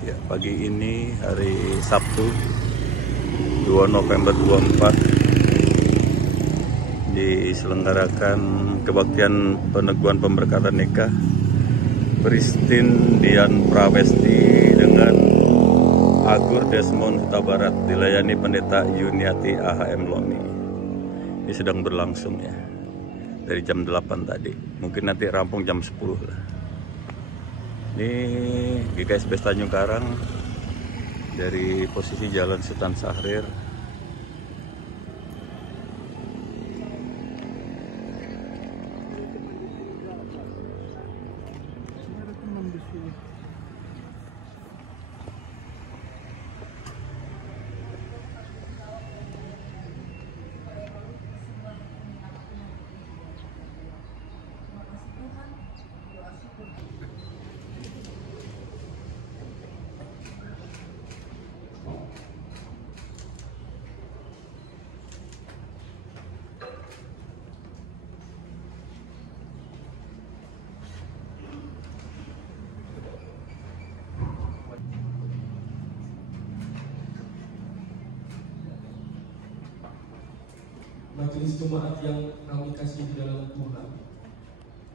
Ya, pagi ini hari Sabtu 2 November 24 diselenggarakan kebaktian peneguhan pemberkatan nikah Christine Dian Prawesti dengan Agur Desmond Huta Barat, dilayani Pendeta Yuniati AHM Lomi. Ini sedang berlangsung ya, dari jam 8 tadi, mungkin nanti rampung jam 10 lah. Ini GKSB Tanjung Karang dari posisi Jalan Sultan Syahrir. Majelis jemaat yang kami kasih di dalam Tuhan,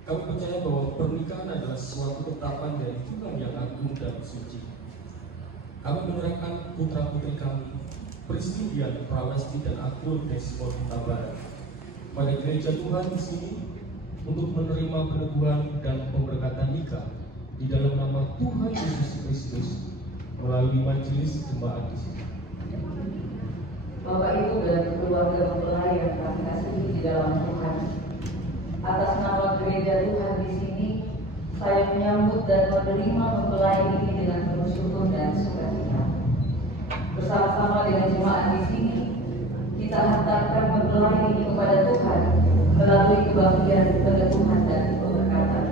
kami percaya bahwa pernikahan adalah suatu ketetapan dari Tuhan yang agung dan suci. Kami menyerahkan putra-putri kami, Christine Dian Prawesti dan Agur Desmond Huta Barat, pada gereja Tuhan di sini untuk menerima peneguhan dan pemberkatan nikah di dalam nama Tuhan Yesus Kristus melalui majelis jemaat di sini. Bapak Ibu dan keluarga mempelai yang kami kasihi di dalam Tuhan, atas nama gereja Tuhan di sini, saya menyambut dan menerima mempelai ini dengan penuh syukur dan sukacita. Bersama-sama dengan jemaat di sini, kita hantarkan mempelai ini kepada Tuhan melalui kebaktian peneguhan dan pemberkatan.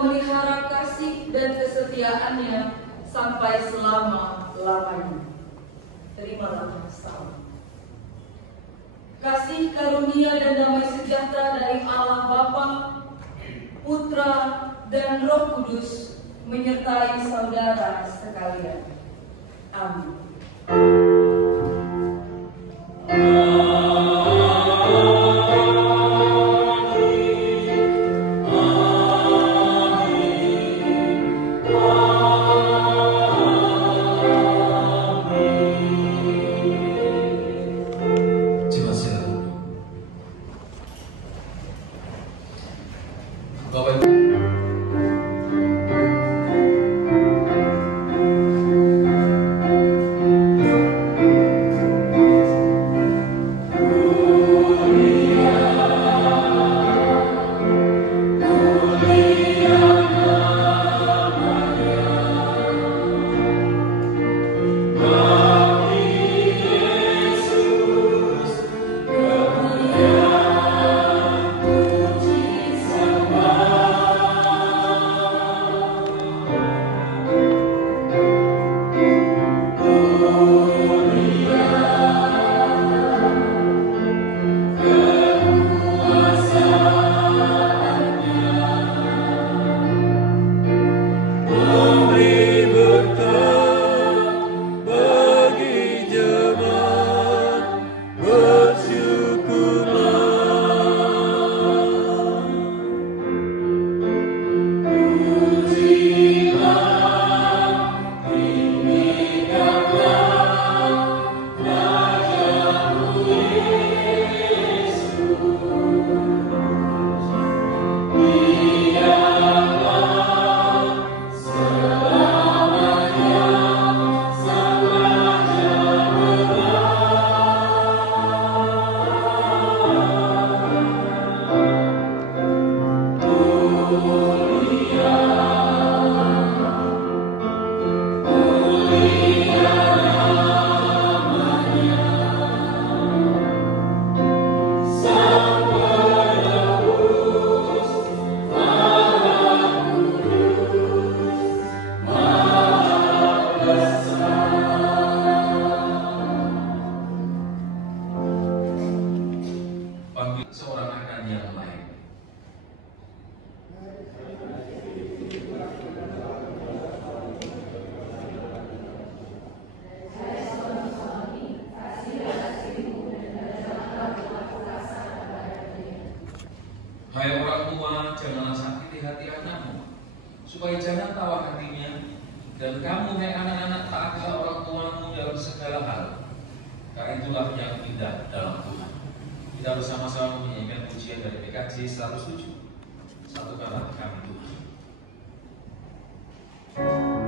memelihara kasih dan kesetiaannya sampai selama-lamanya. Terimalah salam. Kasih karunia dan damai sejahtera dari Allah Bapa, Putra, dan Roh Kudus menyertai saudara sekalian. Amin. Hai orang tua, janganlah sakiti hati anakmu, supaya jangan tawar hatinya. Dan kamu, hai anak-anak, taatilah orang tuamu dalam segala hal, karena itulah yang indah dalam Tuhan. Kita bersama-sama menyanyikan pujian dari PKJ 107. Satukanlah kami Tuhan. Amen.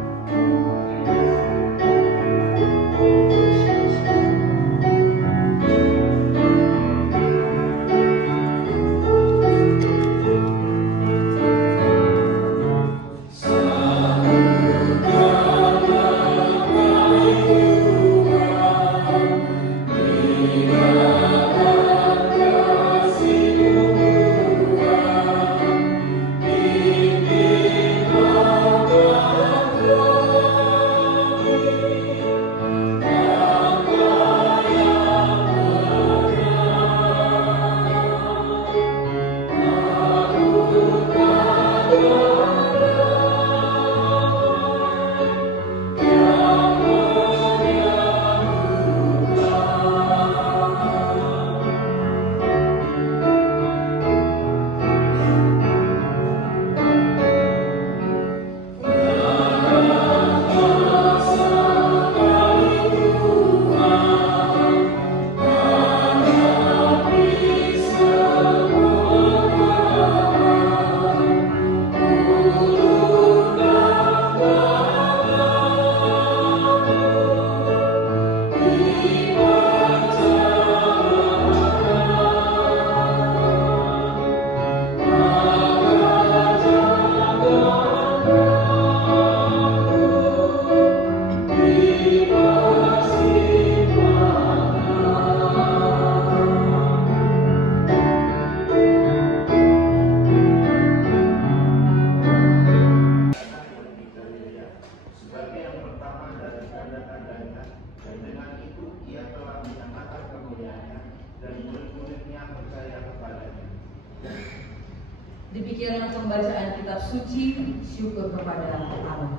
suci, syukur kepada Allah.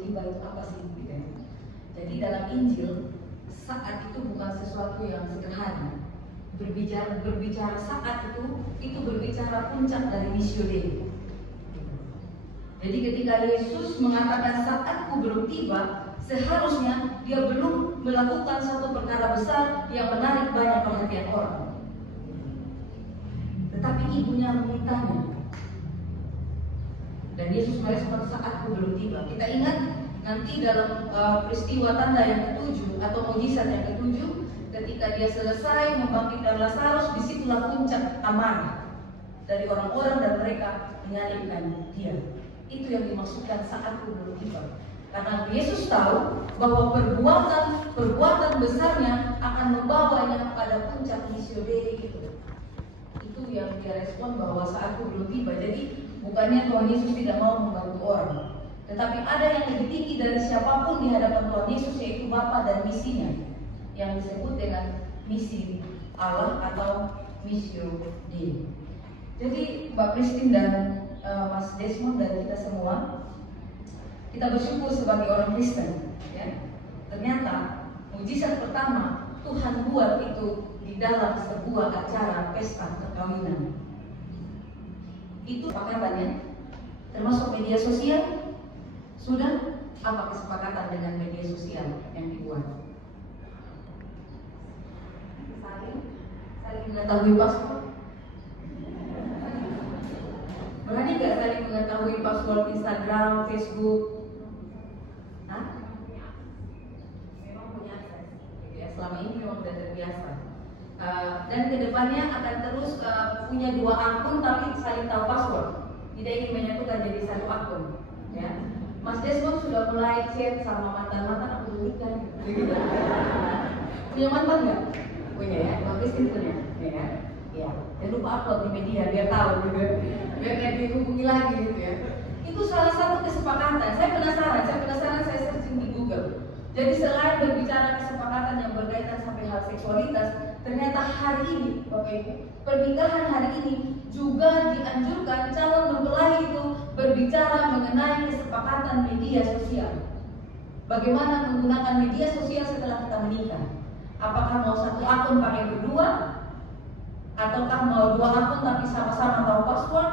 Tiba itu apa sih? Jadi dalam Injil, saat itu bukan sesuatu yang sederhana. Berbicara saat itu berbicara puncak dari Missio Dei. Jadi ketika Yesus mengatakan saatku belum tiba, seharusnya dia belum melakukan satu perkara besar yang menarik banyak perhatian orang. Tetapi ibunya memintanya. Dan Yesus merespon saatku belum tiba. Kita ingat nanti dalam peristiwa tanda yang ketujuh atau mukjizat yang ketujuh, ketika dia selesai membangkitkan Lazarus, disitulah puncak amarah dari orang-orang dan mereka menyalibkan dia. Itu yang dimaksudkan saatku belum tiba. Karena Yesus tahu bahwa perbuatan besarnya akan membawanya pada puncak Missio Dei itu. Itu yang dia respon bahwa saatku belum tiba. Jadi bukannya Tuhan Yesus tidak mau membantu orang, tetapi ada yang lebih tinggi dari siapapun di hadapan Tuhan Yesus, yaitu Bapa dan misinya, yang disebut dengan misi Allah atau Missio Dei. Jadi Mbak Christine dan Mas Desmond dan kita semua, kita bersyukur sebagai orang Kristen, ya. Ternyata mukjizat pertama Tuhan buat itu di dalam sebuah acara pesta perkawinan. Itu kesepakatannya, termasuk media sosial. Sudah apa kesepakatan dengan media sosial yang dibuat? Saling mengetahui password. Berani nggak saling mengetahui password Instagram, Facebook? Hah? Memang punya akses. Ya, selama ini memang sudah terbiasa. Dan kedepannya akan terus punya dua akun tapi saling tahu password. Tidak ingin menyatukan jadi satu akun. Ya. Mas Desmond sudah mulai chat sama mantan-mantan aku dulu kan. Punya mantan nggak? Punya ya. Mbak Christine punya. Ya. Ya, jangan lupa upload di media biar tahu gitu, biar nggak dihubungi lagi gitu ya. Itu salah satu kesepakatan. Saya penasaran saya searching di Google. Jadi selain berbicara kesepakatan yang berkaitan sampai hal seksualitas, ternyata hari ini, Bapak Ibu, pernikahan hari ini juga dianjurkan calon mempelai itu berbicara mengenai kesepakatan media sosial. Bagaimana menggunakan media sosial setelah kita menikah? Apakah mau satu akun pakai berdua? Ataukah mau dua akun tapi sama-sama tahu password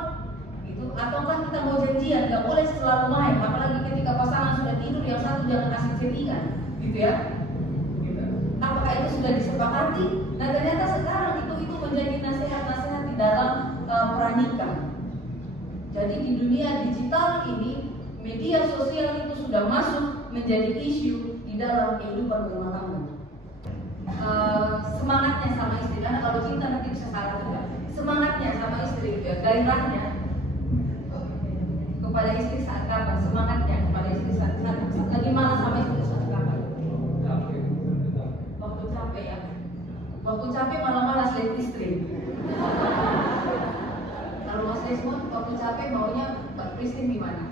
gitu, ataukah kita mau janjian nggak boleh selalu main, apalagi ketika pasangan sudah tidur yang satu jangan kasih chattingan gitu ya gitu. Apakah itu sudah disepakati? Nah ternyata sekarang itu menjadi nasihat-nasihat di dalam pranikah. Jadi di dunia digital ini media sosial itu sudah masuk menjadi isu di dalam kehidupan rumah tangga. Semangatnya sama istri, karena kalau cinta nanti bisa salah juga. Semangatnya sama istri itu ya, gairahnya kepada istri saat kapan, semangatnya kepada istri saat lagi malas sama istri saat kapan? Waktu capek ya, waktu capek malah malas lihat istri. Kalau Mas Desmond waktu capek maunya Mbak Christine gimana?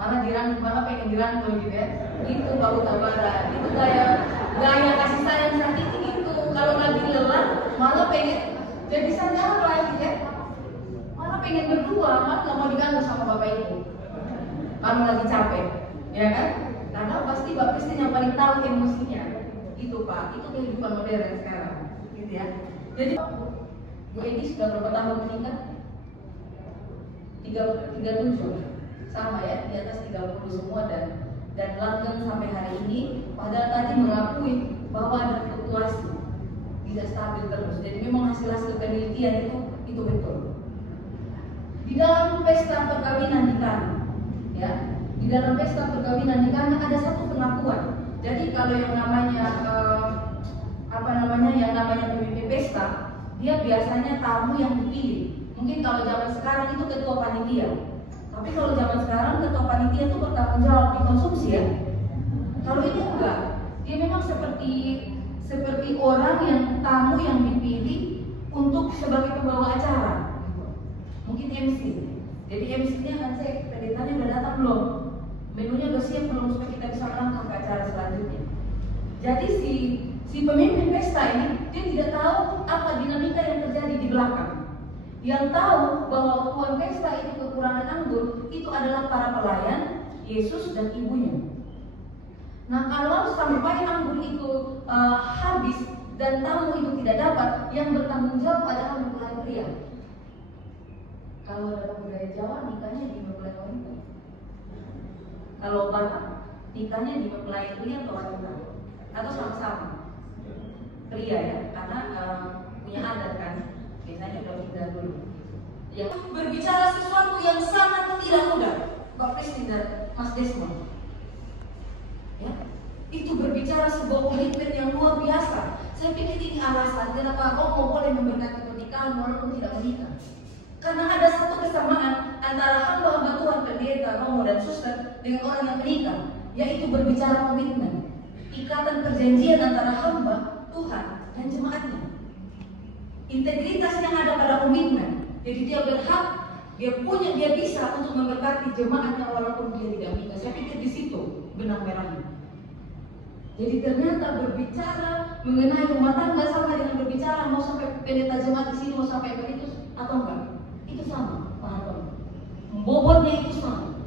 Malah dirangkul, malah pengen dirangkul gitu ya. Itu bau tabara, itu gaya kasih sayang saat itu. Kalau lagi lelah, malah pengen jadi sandal lagi ya. Malah pengen berdua, malah nggak mau diganggu sama bapak ibu. Kalau lagi capek, ya kan? Karena pasti Mbak Christine yang paling tahu emosinya. Itu Pak, itu kehidupan modern sekarang, gitu ya. Jadi Bu Edi sudah berapa tahun menikah? 37. Sama ya, di atas 30 semua dan langgeng sampai hari ini. Padahal tadi mengakui bahwa ada fluktuasi, tidak stabil terus. Jadi memang hasil penelitian itu betul. Di dalam pesta perkawinan di Kana, ya, di dalam pesta perkawinan di Kana ada satu pengakuan. Jadi kalau yang namanya yang namanya pemimpin pesta, dia biasanya tamu yang dipilih. Mungkin kalau zaman sekarang itu ketua panitia. Tapi kalau zaman sekarang ketua panitia itu bertanggung jawab dikonsumsi ya. Kalau ini enggak, dia memang seperti orang yang tamu yang dipilih untuk sebagai pembawa acara. Mungkin MC. Jadi MC-nya kan saya pendetanya udah datang belum? Menunya udah siap belum supaya kita bisa melangkah ke acara selanjutnya. Jadi si pemimpin pesta ini dia tidak tahu apa dinamika yang terjadi di belakang. Yang tahu bahwa tuan pesta itu kekurangan anggur, itu adalah para pelayan, Yesus dan ibunya. Nah, kalau sampai anggur itu habis dan tamu itu tidak dapat, yang bertanggung jawab adalah mempelai pria. Kalau dalam budaya Jawa, nikahnya di mempelai wanita. Kalau Batak, nikahnya di mempelai pria atau wanita, atau sama-sama pria ya, karena punya adat kan. Biasanya udah pindah dulu. Ya, berbicara sesuatu yang sangat tidak mudah, Pak Presiden dan Mas Desmond. Ya, itu berbicara sebuah komitmen yang luar biasa. Saya pikir ini alasan kenapa Romo boleh memberkati pernikahan walaupun tidak menikah. Karena ada satu kesamaan antara hamba-hamba Tuhan, pendeta, Romo dan suster dengan orang yang menikah, yaitu berbicara komitmen, ikatan perjanjian antara hamba Tuhan dan jemaatnya. Integritas yang ada pada komitmen. Jadi dia berhak, dia bisa untuk memberkati jemaatnya walaupun dia tidak menikah. Saya pikir di situ benang merahnya. Jadi ternyata berbicara mengenai rumah tangga sama dengan berbicara mau sampai pendeta jemaat di sini, mau sampai beritus atau enggak, itu sama, paham? Bobotnya itu sama.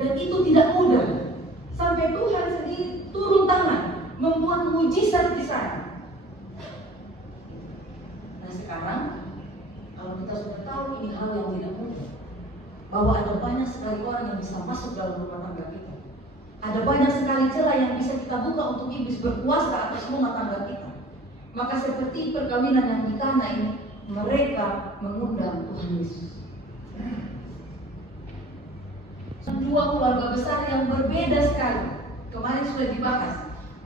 Dan itu tidak mudah. Sampai Tuhan sendiri turun tangan membuat mujizat di sana. Nah sekarang, kalau kita sudah tahu ini hal yang tidak mudah, bahwa ada banyak sekali orang yang bisa masuk dalam rumah tangga kita. Ada banyak sekali celah yang bisa kita buka untuk iblis berkuasa atas rumah tangga kita. Maka seperti perkawinan yang di Kana ini, mereka mengundang Tuhan Yesus. Dua keluarga besar yang berbeda sekali. Kemarin sudah dibahas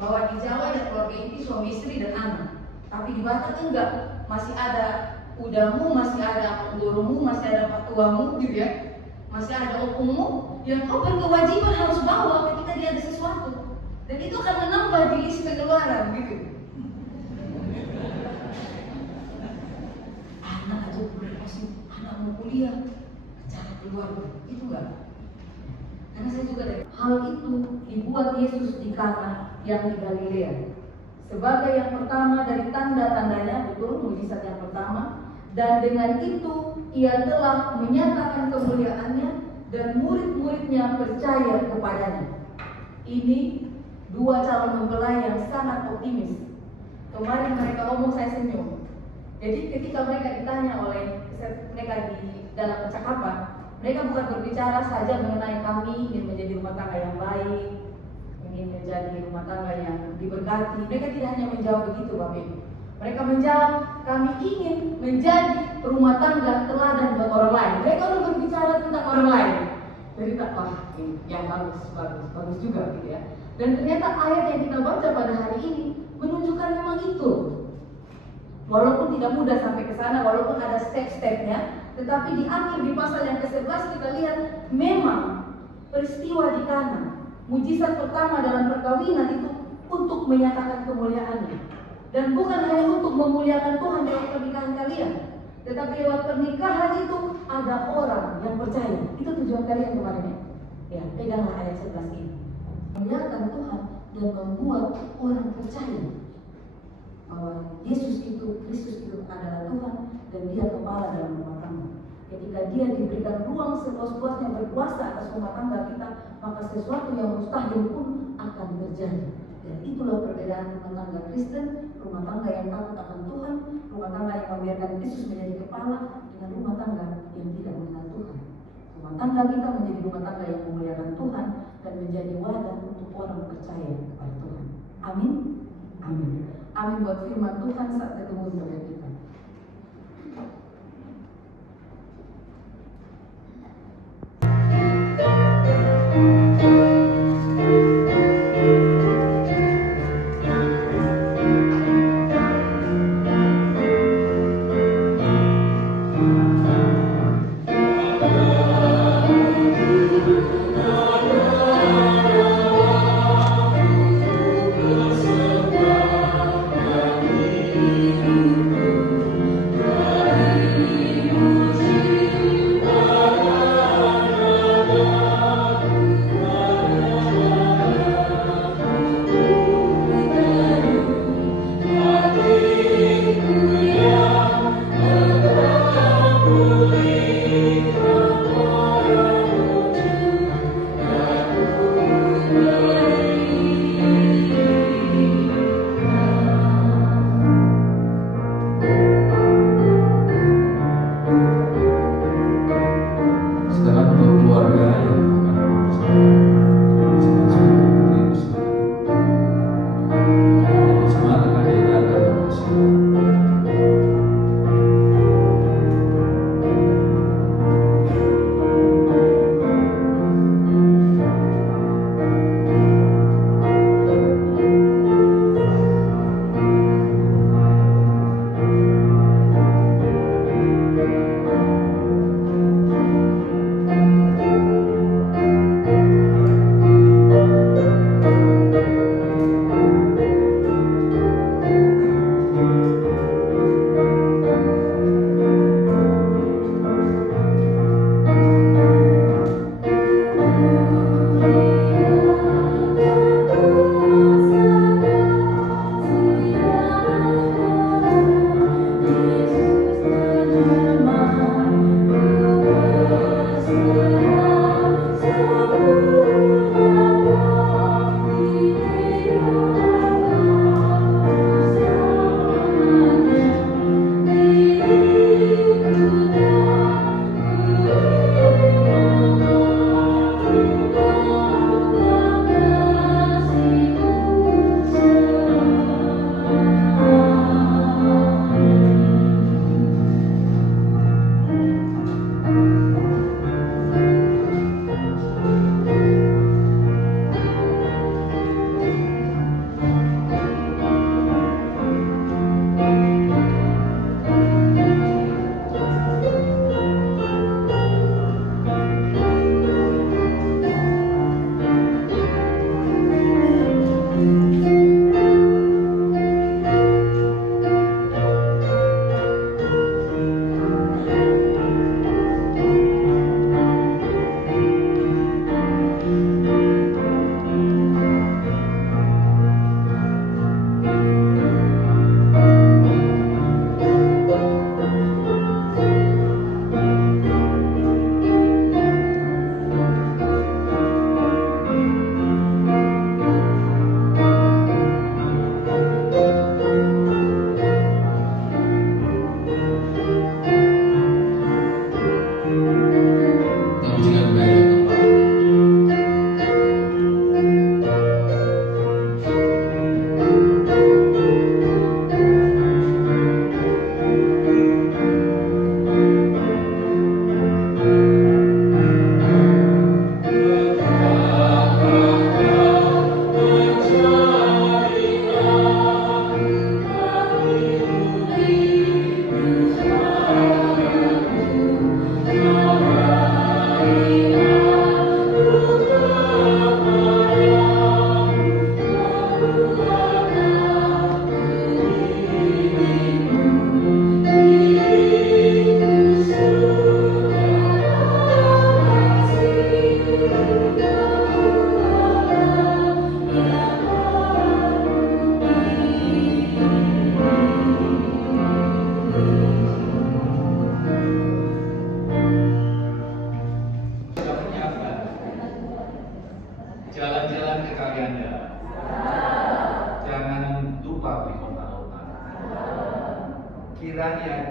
bahwa di Jawa ada keluarga inti suami istri dan anak. Tapi di Batak enggak, masih ada udamu, masih ada gurumu, masih ada patuamu gitu ya. Masih ada opungmu yang kau berkewajiban harus bawa ketika dia ada sesuatu. Dan itu akan menambah di list pengeluaran gitu. Anak aja pasti anak mau kuliah, cara keluar itu enggak. Karena saya juga dari hal itu dibuat Yesus di Kana yang di Galilea sebagai yang pertama dari tanda-tandanya, betul, mujizat yang pertama. Dan dengan itu ia telah menyatakan kemuliaannya dan murid-muridnya percaya kepadanya. Ini dua calon mempelai yang sangat optimis. Kemarin mereka ngomong saya senyum. Jadi ketika mereka ditanya oleh mereka di dalam percakapan, mereka bukan berbicara saja mengenai kami ingin menjadi rumah tangga yang baik, ingin menjadi rumah tangga yang diberkati. Mereka tidak hanya menjawab begitu, Bapak Ibu. Mereka menjawab, kami ingin menjadi rumah tangga teladan buat orang lain. Mereka udah berbicara tentang orang lain. Jadi tak, wah, yang bagus juga gitu ya. Dan ternyata ayat yang kita baca pada hari ini menunjukkan memang itu. Walaupun tidak mudah sampai ke sana, walaupun ada step-stepnya, tetapi di akhir di pasal yang ke-11 kita lihat memang peristiwa di Kana, mujizat pertama dalam perkawinan itu untuk menyatakan kemuliaannya. Dan bukan hanya untuk memuliakan Tuhan dalam pernikahan kalian, tetapi lewat pernikahan itu ada orang yang percaya. Itu tujuan kalian kemarin ya. Ya, peganglah ayat 11 ini. Memuliakan Tuhan dan membuat orang percaya bahwa Yesus itu, Kristus itu adalah Tuhan dan Dia kepala dalam rumah tangga. Ketika Dia diberikan ruang seluas-luasnya berkuasa atas rumah tangga kita, maka sesuatu yang mustahil pun akan terjadi. Dan itulah perbedaan rumah tangga Kristen, rumah tangga yang takut akan Tuhan, rumah tangga yang membiarkan Kristus menjadi kepala, dengan rumah tangga yang tidak mengenal Tuhan. Rumah tangga kita menjadi rumah tangga yang memuliakan Tuhan dan menjadi wadah untuk orang percaya kepada Tuhan. Amin. Amin. Amin buat firman Tuhan saat ketemu dengan kita. Thank you.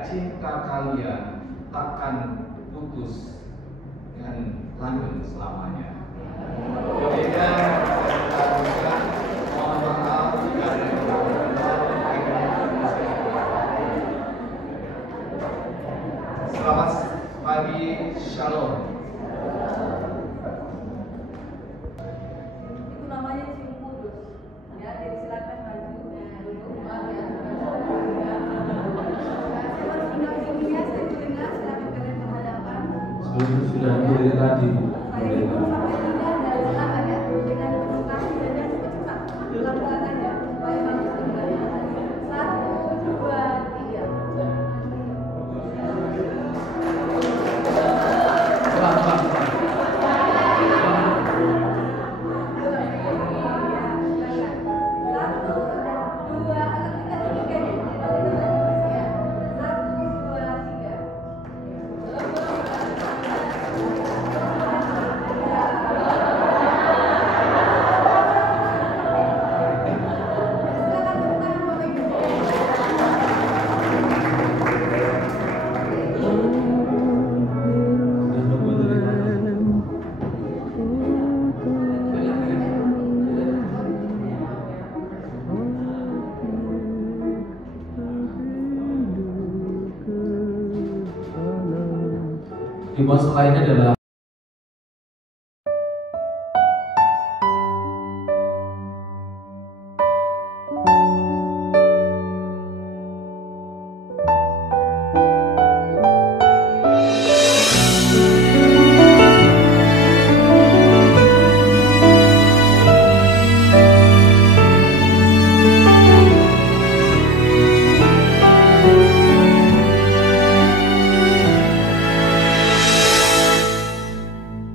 cinta kalian takkan putus dan lanjut selamanya. Demikian saya ucapkan mohon maaf jika ada selamat pagi, shalom. Itu namanya cium kudus. Ya, jadi silakan maju dulu. Maaf ya. Sebelum sudah berdiri tadi. Dimaksud lainnya adalah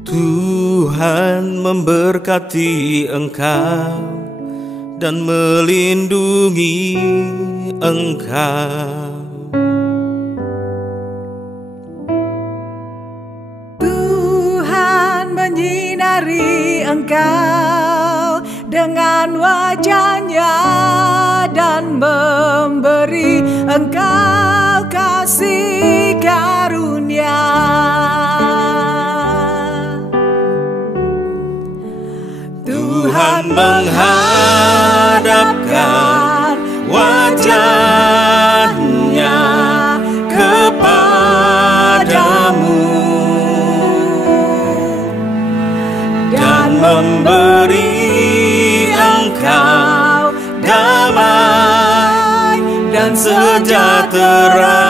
Tuhan memberkati engkau dan melindungi engkau. Tuhan menyinari engkau dengan wajah-Nya dan memberi engkau kasih karunia. Tuhan menghadapkan wajah-Nya kepadamu dan memberi engkau damai dan sejahtera.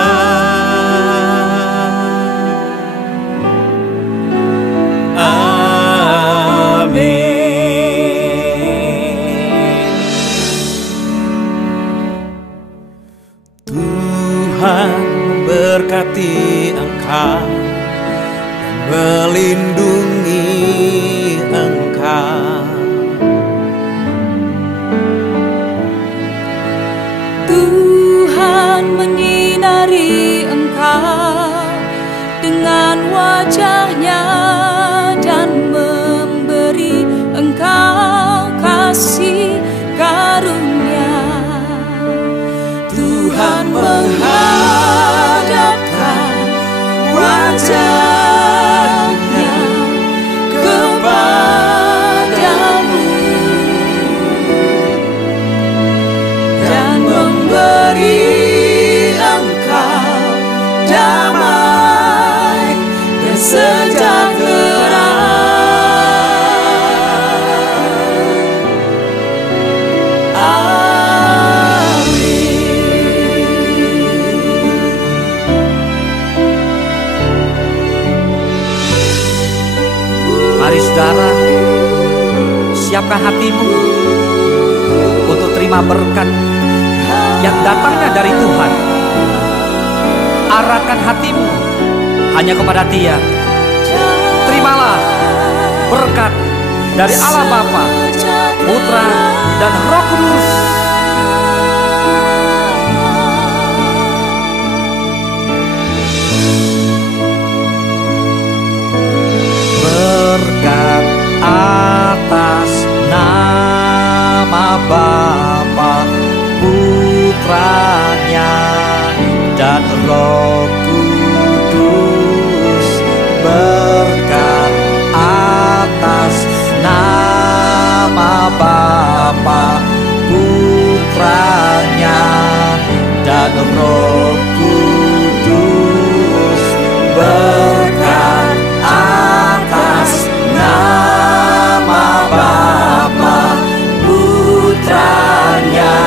Tuhan memberkati engkau dan melindungi engkau. Tuhan menyinari engkau dengan wajah-Nya dan memberi engkau kasih karunia. Tuhan menghadapkan wajah-Nya kepadamu dan memberi engkau damai dan sejahtera. Mari saudara, siapkan hatimu untuk terima berkat yang datangnya dari Tuhan. Arahkan hatimu hanya kepada Dia. Terimalah berkat dari Allah Bapa, Putra, dan Roh Kudus. Berkat atas nama Bapa, Putranya, dan Roh Kudus berkat atas nama Bapa, Putranya, dan Roh Kudus berkat atas nama Bapa, Putranya,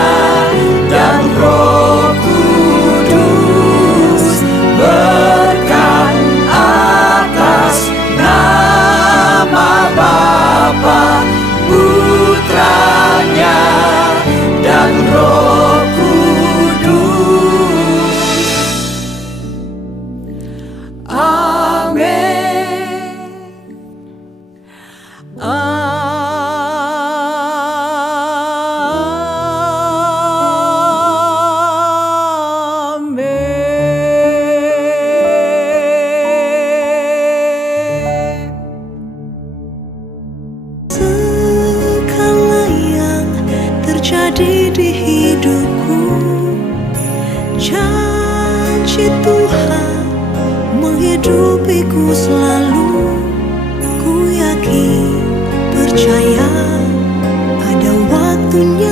dan Roh Kudus berkat atas nama Bapa, Putranya, dan Roh Kudus. Amin. Segala yang terjadi di hidupku, janji Tuhan menghidupiku selalu. Ku yakin, percaya pada waktunya